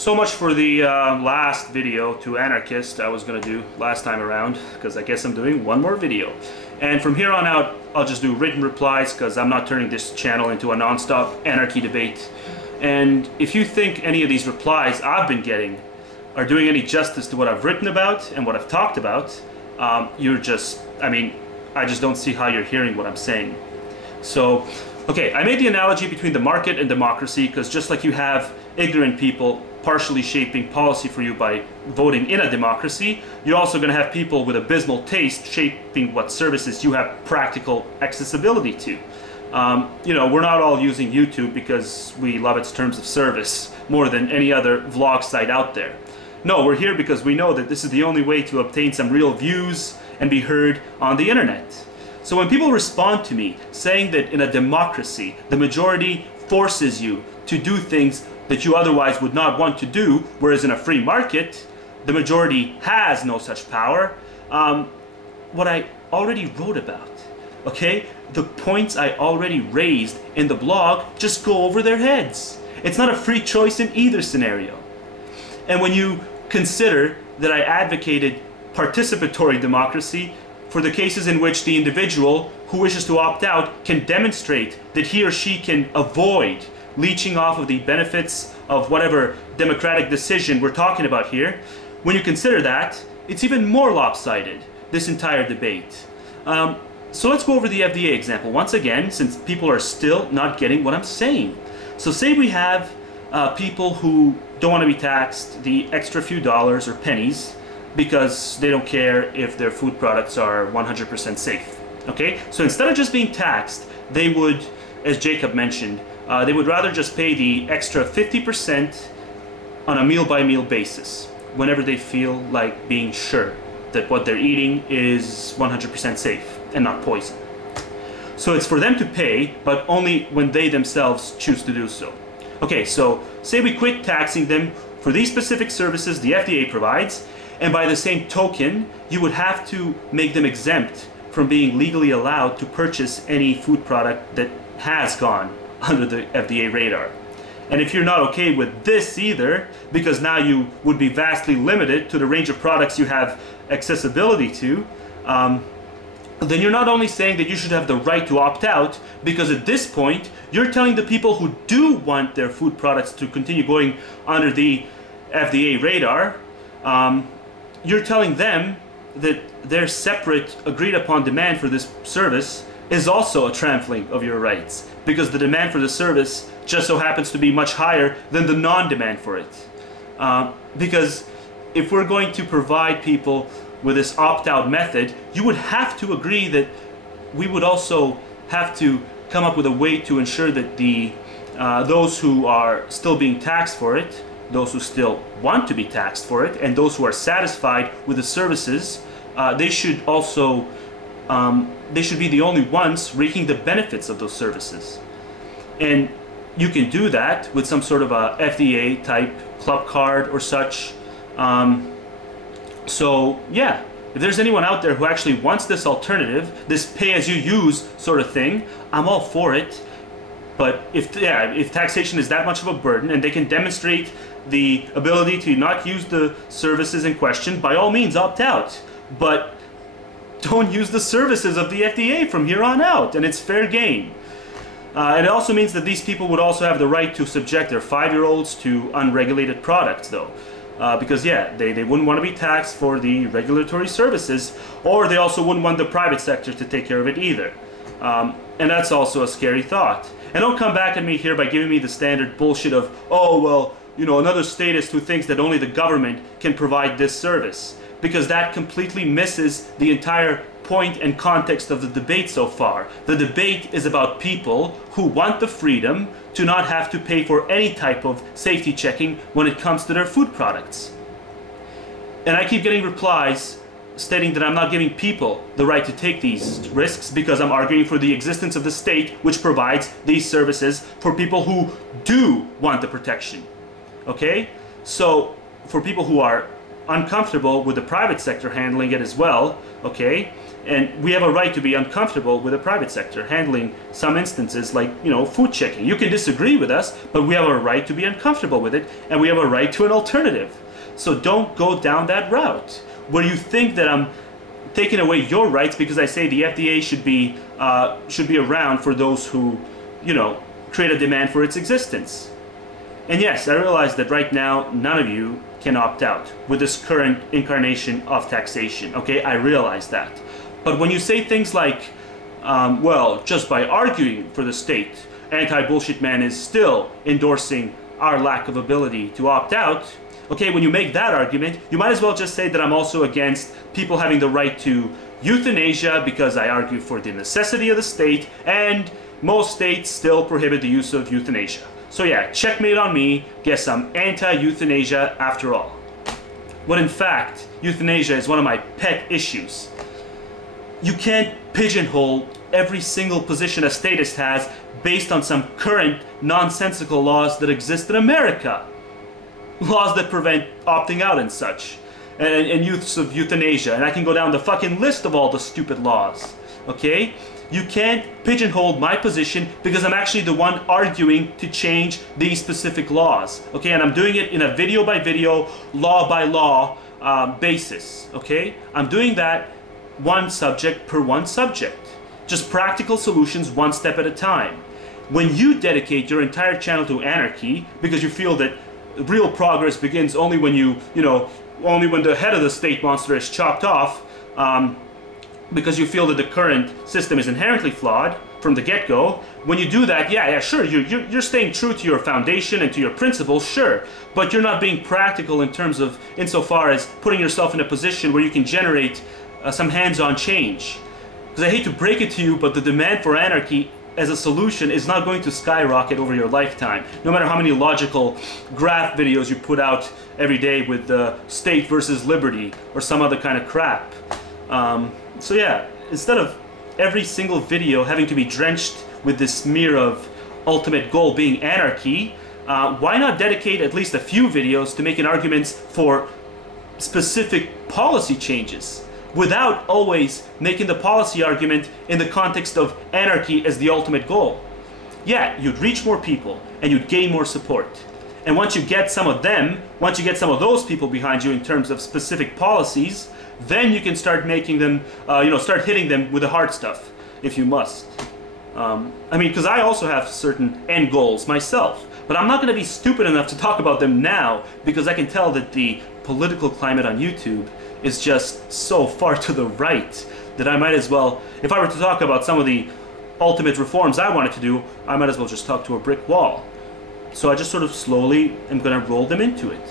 So much for the last video to anarchist I was going to do last time around, because I guess I'm doing one more video. And from here on out, I'll just do written replies, because I'm not turning this channel into a non-stop anarchy debate. And if you think any of these replies I've been getting are doing any justice to what I've written about and what I've talked about, you're just, I just don't see how you're hearing what I'm saying. So, okay, I made the analogy between the market and democracy, because just like you have ignorant people partially shaping policy for you by voting in a democracy, you're also going to have people with abysmal taste shaping what services you have practical accessibility to. You know, we're not all using YouTube because we love its terms of service more than any other vlog site out there. No, we're here because we know that this is the only way to obtain some real views and be heard on the internet. So when people respond to me saying that in a democracy the majority forces you to do things that you otherwise would not want to do, whereas in a free market the majority has no such power, what I already wrote about, okay? The points I already raised in the blog just go over their heads. It's not a free choice in either scenario. And when you consider that I advocated participatory democracy for the cases in which the individual who wishes to opt out can demonstrate that he or she can avoid leeching off of the benefits of whatever democratic decision we're talking about here, when you consider that, it's even more lopsided, this entire debate. So let's go over the FDA example once again, since people are still not getting what I'm saying. So say we have people who don't want to be taxed the extra few dollars or pennies because they don't care if their food products are 100% safe. Okay? So instead of just being taxed, they would, as Jacob mentioned, they would rather just pay the extra 50% on a meal-by-meal basis whenever they feel like being sure that what they're eating is 100% safe and not poison. So it's for them to pay, but only when they themselves choose to do so. Okay, so say we quit taxing them for these specific services the FDA provides, and by the same token, you would have to make them exempt from being legally allowed to purchase any food product that has gone under the FDA radar. And if you're not okay with this either, because now you would be vastly limited to the range of products you have accessibility to, then you're not only saying that you should have the right to opt out, because at this point you're telling the people who do want their food products to continue going under the FDA radar, you're telling them that their separate agreed upon demand for this service is also a trampling of your rights, because the demand for the service just so happens to be much higher than the non-demand for it. Because if we're going to provide people with this opt-out method, you would have to agree that we would also have to come up with a way to ensure that those who are still being taxed for it, those who still want to be taxed for it, and those who are satisfied with the services, they should also they should be the only ones reaping the benefits of those services. And you can do that with some sort of a FDA type club card or such. So yeah, if there's anyone out there who actually wants this alternative, this pay-as-you-use sort of thing, I'm all for it. But if taxation is that much of a burden and they can demonstrate the ability to not use the services in question, by all means opt out. But don't use the services of the FDA from here on out, and it's fair game. It also means that these people would also have the right to subject their 5-year-olds to unregulated products, though. Because yeah, they wouldn't want to be taxed for the regulatory services, or they also wouldn't want the private sector to take care of it either. And that's also a scary thought. And don't come back at me here by giving me the standard bullshit of, oh, well, you know, another statist who thinks that only the government can provide this service. Because that completely misses the entire point and context of the debate so far. The debate is about people who want the freedom to not have to pay for any type of safety checking when it comes to their food products. And I keep getting replies stating that I'm not giving people the right to take these risks because I'm arguing for the existence of the state which provides these services for people who do want the protection. Okay? So for people who are uncomfortable with the private sector handling it as well, okay? And we have a right to be uncomfortable with the private sector handling some instances like, you know, food checking. You can disagree with us, but we have a right to be uncomfortable with it, and we have a right to an alternative. So don't go down that route where you think that I'm taking away your rights because I say the FDA should be around for those who, you know, create a demand for its existence. And yes, I realize that right now none of you can opt out with this current incarnation of taxation. Okay, I realize that. But when you say things like, well, just by arguing for the state, anti-bullshit man is still endorsing our lack of ability to opt out, okay, when you make that argument, you might as well just say that I'm also against people having the right to euthanasia because I argue for the necessity of the state, and most states still prohibit the use of euthanasia. So yeah, checkmate on me, guess I'm anti-euthanasia after all. When in fact, euthanasia is one of my pet issues. You can't pigeonhole every single position a statist has based on some current nonsensical laws that exist in America. Laws that prevent opting out and such. And use of euthanasia. And I can go down the fucking list of all the stupid laws. Okay? You can't pigeonhole my position because I'm actually the one arguing to change these specific laws. Okay? And I'm doing it in a video by video, law by law basis. Okay? I'm doing that one subject per one subject. Just practical solutions one step at a time. When you dedicate your entire channel to anarchy because you feel that real progress begins only when only when the head of the state monster is chopped off, because you feel that the current system is inherently flawed from the get-go. When you do that, yeah, sure, you're staying true to your foundation and to your principles, sure, but you're not being practical in terms of, insofar as putting yourself in a position where you can generate some hands-on change. Because I hate to break it to you, but the demand for anarchy as a solution is not going to skyrocket over your lifetime, no matter how many logical graph videos you put out every day with the state versus liberty or some other kind of crap. So yeah, instead of every single video having to be drenched with this smear of ultimate goal being anarchy, why not dedicate at least a few videos to making arguments for specific policy changes, without always making the policy argument in the context of anarchy as the ultimate goal? Yeah, you'd reach more people and you'd gain more support. And once you get some of them, once you get some of those people behind you in terms of specific policies, then you can start making them, start hitting them with the hard stuff, if you must. I mean, because I also have certain end goals myself, but I'm not going to be stupid enough to talk about them now, because I can tell that the political climate on YouTube is just so far to the right that I might as well, if I were to talk about some of the ultimate reforms I wanted to do, I might as well just talk to a brick wall. So I just sort of slowly am going to roll them into it.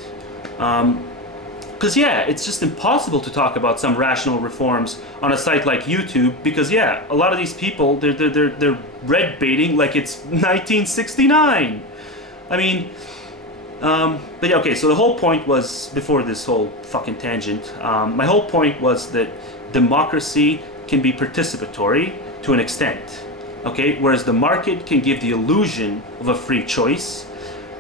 Because yeah, it's just impossible to talk about some rational reforms on a site like YouTube, because yeah, a lot of these people, they're red baiting like it's 1969. I mean, but yeah, okay, so the whole point was, before this whole fucking tangent, my whole point was that democracy can be participatory to an extent, okay? Whereas the market can give the illusion of a free choice.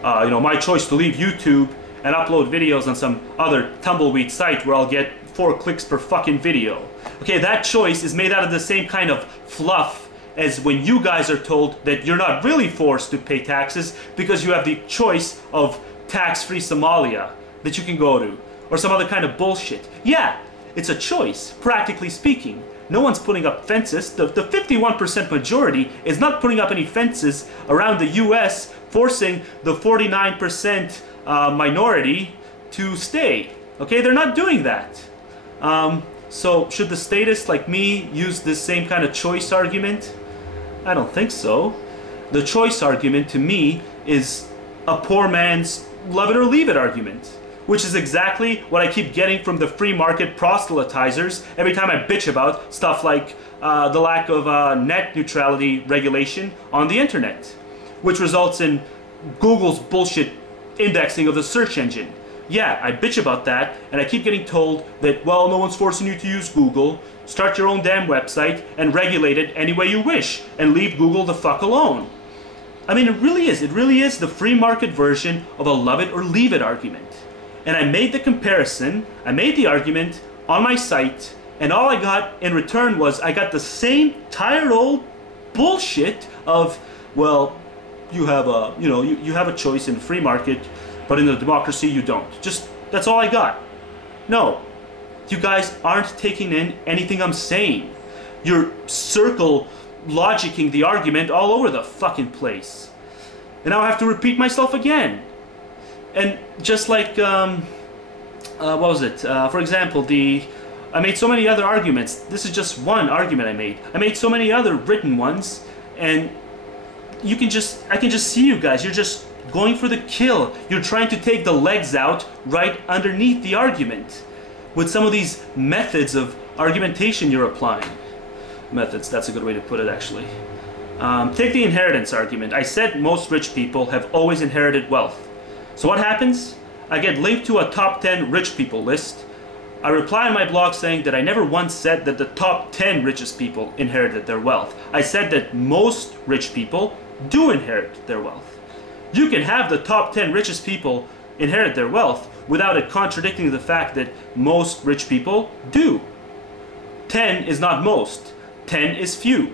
My choice to leave YouTube and upload videos on some other tumbleweed site where I'll get 4 clicks per fucking video. Okay, that choice is made out of the same kind of fluff as when you guys are told that you're not really forced to pay taxes because you have the choice of tax-free Somalia that you can go to, or some other kind of bullshit. Yeah, it's a choice, practically speaking. No one's putting up fences. The 51% majority is not putting up any fences around the US, forcing the 49% minority to stay. Okay, they're not doing that. So should the statists like me use this same kind of choice argument? I don't think so. The choice argument to me is a poor man's love it or leave it argument, which is exactly what I keep getting from the free market proselytizers every time I bitch about stuff like the lack of net neutrality regulation on the internet, which results in Google's bullshit indexing of the search engine. Yeah, I bitch about that, and I keep getting told that, well, no one's forcing you to use Google. Start your own damn website and regulate it any way you wish, and leave Google the fuck alone. I mean, it really is the free market version of a love it or leave it argument. and I made the comparison, I made the argument on my site, and all I got in return was I got the same tired old bullshit of, well, you have a, you have a choice in the free market, but in the democracy you don't. Just, that's all I got. No, you guys aren't taking in anything I'm saying. You're circle logicking the argument all over the fucking place. And now I have to repeat myself again. And just like, what was it? For example, I made so many other arguments. This is just one argument I made. I made so many other written ones, and I can just see you guys. You're just going for the kill. You're trying to take the legs out right underneath the argument with some of these methods of argumentation you're applying. Methods, that's a good way to put it, actually. Take the inheritance argument. I said most rich people have always inherited wealth. So what happens? I get linked to a top 10 rich people list. I reply on my blog saying that I never once said that the top 10 richest people inherited their wealth. I said that most rich people do inherit their wealth. You can have the top 10 richest people inherit their wealth without it contradicting the fact that most rich people do. 10 is not most. 10 is few.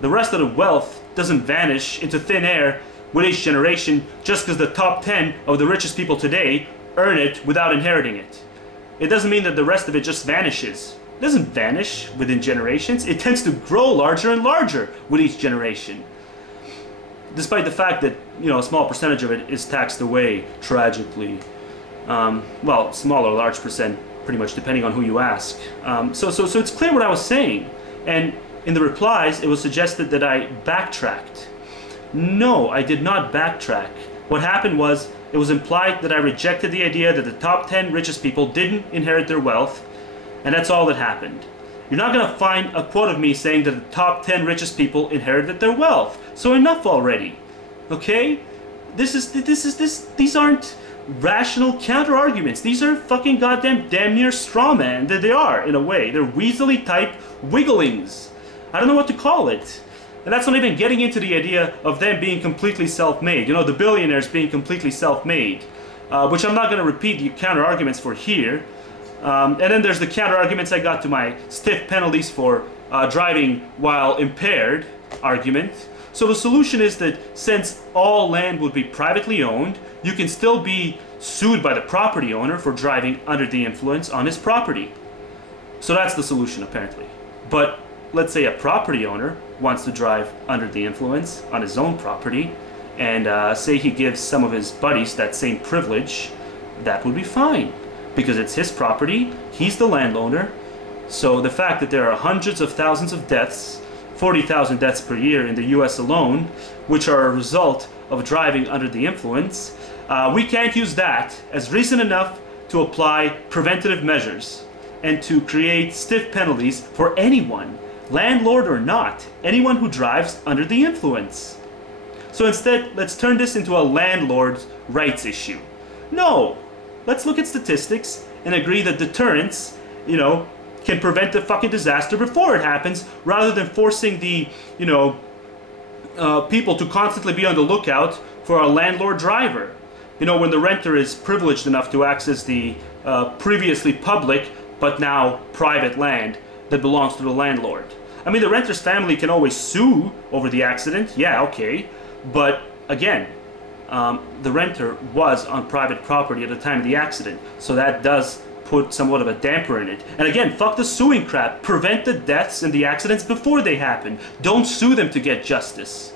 The rest of the wealth doesn't vanish into thin air with each generation just because the top 10 of the richest people today earn it without inheriting it. It doesn't mean that the rest of it just vanishes. It doesn't vanish within generations. It tends to grow larger and larger with each generation. Despite the fact that, a small percentage of it is taxed away tragically. Well, small or large percent, pretty much depending on who you ask. So it's clear what I was saying. And in the replies, it was suggested that I backtracked. No, I did not backtrack. What happened was, it was implied that I rejected the idea that the top 10 richest people didn't inherit their wealth, and that's all that happened. You're not going to find a quote of me saying that the top 10 richest people inherited their wealth. So enough already. Okay? These aren't rational counter-arguments. These are fucking goddamn damn near straw man. They are, in a way. They're weaselly type wigglings. I don't know what to call it. And that's not even getting into the idea of them being completely self-made. The billionaires being completely self-made. Which I'm not going to repeat the counter-arguments for here. And then there's the counter-arguments I got to my stiff penalties for driving while impaired argument. So the solution is that since all land would be privately owned, you can still be sued by the property owner for driving under the influence on his property. So that's the solution, apparently. But let's say a property owner wants to drive under the influence on his own property, and say he gives some of his buddies that same privilege, that would be fine. Because it's his property, he's the landowner, so the fact that there are hundreds of thousands of deaths, 40,000 deaths per year in the US alone, which are a result of driving under the influence, we can't use that as reason enough to apply preventative measures and to create stiff penalties for anyone, landlord or not, anyone who drives under the influence. So instead, let's turn this into a landlord's rights issue. No! Let's look at statistics and agree that deterrence, can prevent the fucking disaster before it happens, rather than forcing the, people to constantly be on the lookout for a landlord driver. When the renter is privileged enough to access the previously public, but now private land that belongs to the landlord. I mean, the renter's family can always sue over the accident, yeah, okay, but again, the renter was on private property at the time of the accident, so that does put somewhat of a damper in it. And again, fuck the suing crap. Prevent the deaths and the accidents before they happen. Don't sue them to get justice.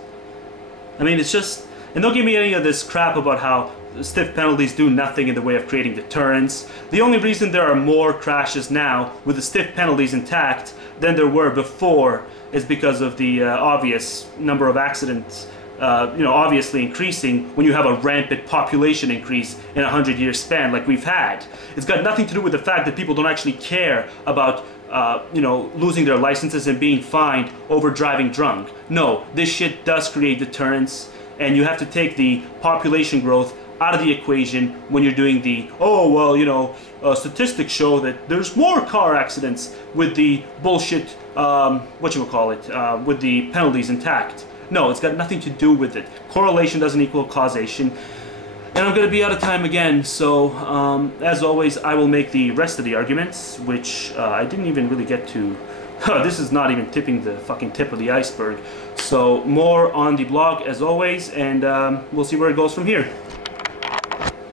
I mean, it's just... And don't give me any of this crap about how stiff penalties do nothing in the way of creating deterrence. The only reason there are more crashes now with the stiff penalties intact than there were before is because of the obvious number of accidents obviously increasing when you have a rampant population increase in a 100-year span like we've had. It's got nothing to do with the fact that people don't actually care about, losing their licenses and being fined over driving drunk. No, this shit does create deterrence, and you have to take the population growth out of the equation when you're doing the, statistics show that there's more car accidents with the bullshit, with the penalties intact. No, it's got nothing to do with it. Correlation doesn't equal causation. And I'm going to be out of time again, so as always, I will make the rest of the arguments, which I didn't even really get to. This is not even tipping the fucking tip of the iceberg. So more on the blog as always, and we'll see where it goes from here.